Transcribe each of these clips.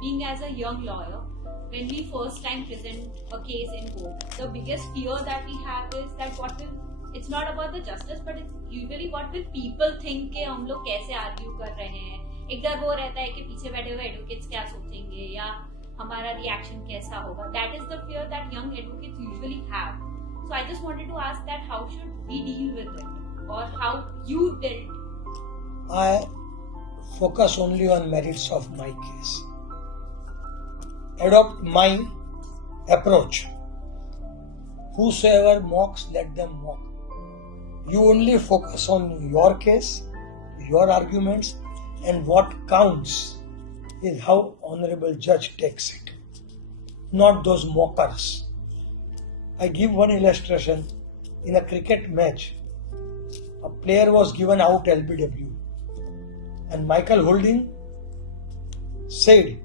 being as a young lawyer, when we first time present a case in court, the biggest fear that we have is that it's not about the justice, but it's usually what will people think कि हम लोग कैसे argue कर रहे हैं. एक डर वो रहता है कि पीछे बैठे हुए advocates क्या सोचेंगे या हमारा reaction कैसा होगा. That is the fear that young advocates usually have. So I just wanted to ask that how should we deal with it, or how you dealt? I focus only on merits of my case. Adopt my approach. Whosoever mocks, let them mock. You only focus on your case, your arguments, and what counts is how honorable judge takes it, not those mockers. I give one illustration. In a cricket match, a player was given out LBW, and Michael Holding said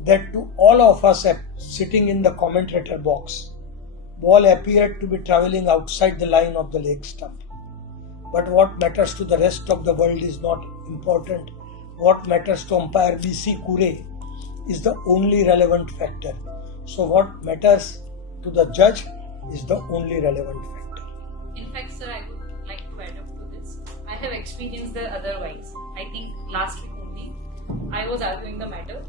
that to all of us sitting in the commentator box, ball appeared to be travelling outside the line of the leg stump. But what matters to the rest of the world is not important. What matters to umpire B.C. Kure is the only relevant factor. So what matters to the judge is the only relevant factor. In fact, sir, I would like to add up to this. I have experienced the otherwise. I think last week only, I was arguing the matter.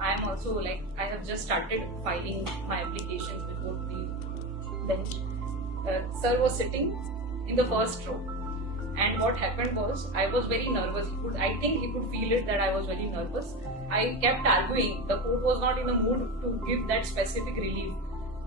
I am also I have just started filing my applications before the bench. Sir was sitting in the first row, and what happened was I was very nervous. I think he could feel it that I was very nervous. I kept arguing. The court was not in the mood to give that specific relief,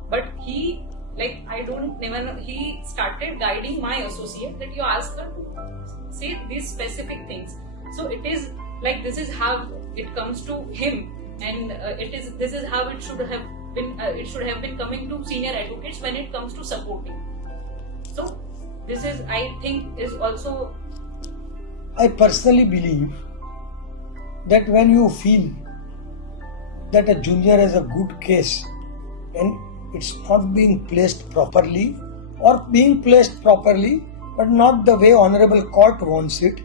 but he he started guiding my associate that you ask her to say these specific things. So it is this is how it comes to him, and this is how it should have been. It should have been coming to senior advocates when it comes to supporting. So this is, I think, is also. I personally believe that when you feel that a junior has a good case and it's not being placed properly, or being placed properly but not the way honorable court wants it,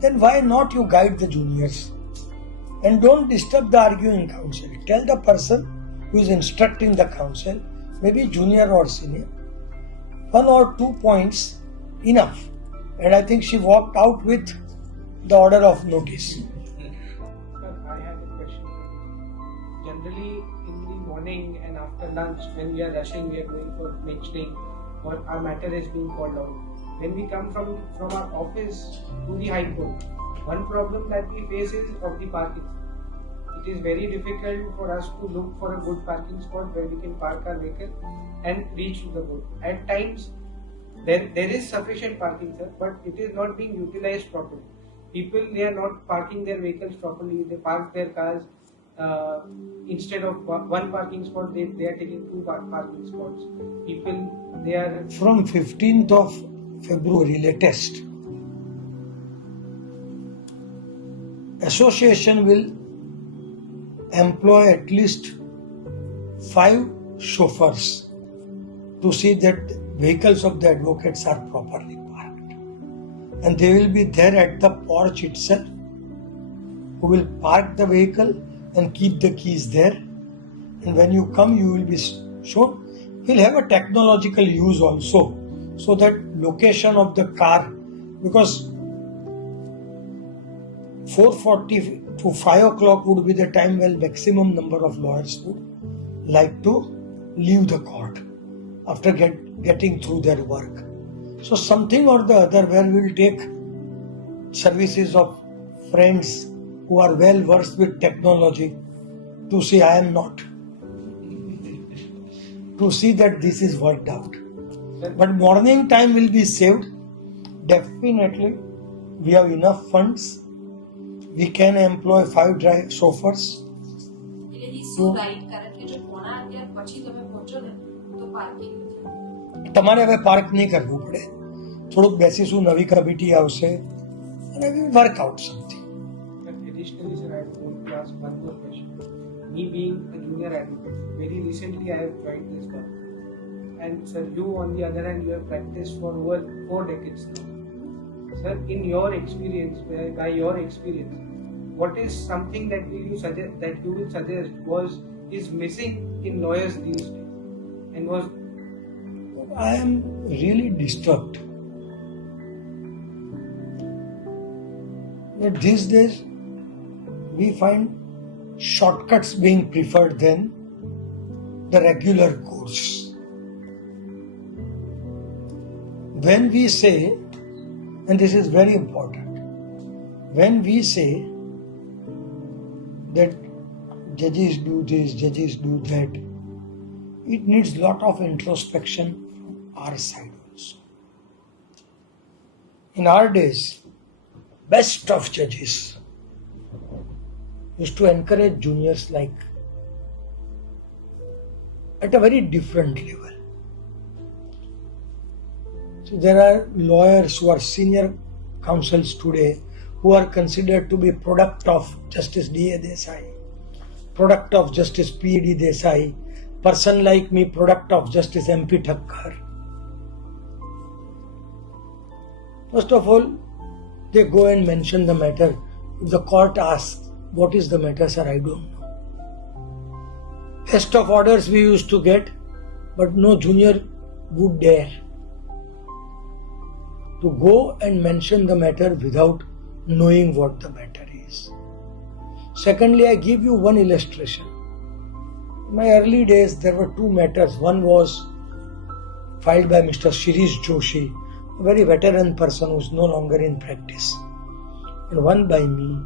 then why not you guide the juniors and don't disturb the arguing counsel. Tell the person who is instructing the counsel, maybe junior or senior, 1 or 2 points enough. And I think she walked out with the order of notice. Sir, I have a question. Generally, in the morning and after lunch, when we are rushing, we are going for mentioning, or our matter is being called out. When we come from our office to the High Court, one problem that we face is of the parking. It is very difficult for us to look for a good parking spot where we can park our vehicle and reach to the court. At times, there is sufficient parking, sir, but it is not being utilized properly. People, they are not parking their vehicles properly. They park their cars instead of one parking spot. They are taking 2 parking spots. People, they are From 15th of February latest, association will employ at least 5 chauffeurs to see that vehicles of the advocates are properly parked, and they will be there at the porch itself, who will park the vehicle and keep the keys there, and when you come you will be shown. We'll have a technological use also, so that location of the car, because 4:40 to 5 o'clock would be the time when maximum number of lawyers would like to leave the court after getting through their work. So something or the other where we will take services of friends who are well versed with technology to see I am not, to see that this is worked out. But morning time will be saved. Definitely, we have enough funds. We can employ 5 chauffeurs. He's so right. કારણ કે જો પોણા 11 પછી તમે પહોંચો ને તો parking તમારે હવે પાર્ક નહીં કરવું પડે. થોડુંક બેસીશું, નવી કમિટી આવશે અને we work out something. Additionally, sir, I want to ask one more question. Me being a junior advocate, very recently I have joined this firm. And sir, you on the other hand, you have practiced for over 4 decades now. Sir, in your experience, by your experience, what is something that you will suggest is missing in lawyers these days, and was I am really disturbed that these days we find shortcuts being preferred than the regular course. When we say, and this is very important, when we say that judges do this, judges do that, it needs lot of introspection from our side also. In our days, best of judges used to encourage juniors like at a very different level. So there are lawyers who are senior counsels today who are considered to be product of Justice D.A. Desai, product of Justice P.D. Desai, person like me, product of Justice M.P. Thakkar. First of all, they go and mention the matter. If the court asks, what is the matter, sir? I don't know. Best of orders we used to get, but no junior would dare to go and mention the matter without knowing what the matter is. Secondly, I give you one illustration. In my early days, there were two matters. One was filed by Mr. Shirish Joshi, a very veteran person who is no longer in practice, and one by me.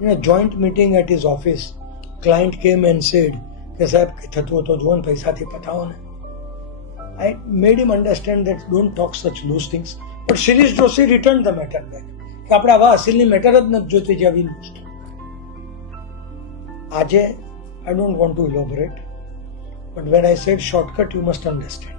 In a joint meeting at his office, client came and said, I made him understand that don't talk such loose things. But Shirish Joshi returned the matter back. કે આપણે આવા અસલની matter જ નથી જોતી જે આવી આજે I don't want to elaborate, but when I said shortcut, you must understand.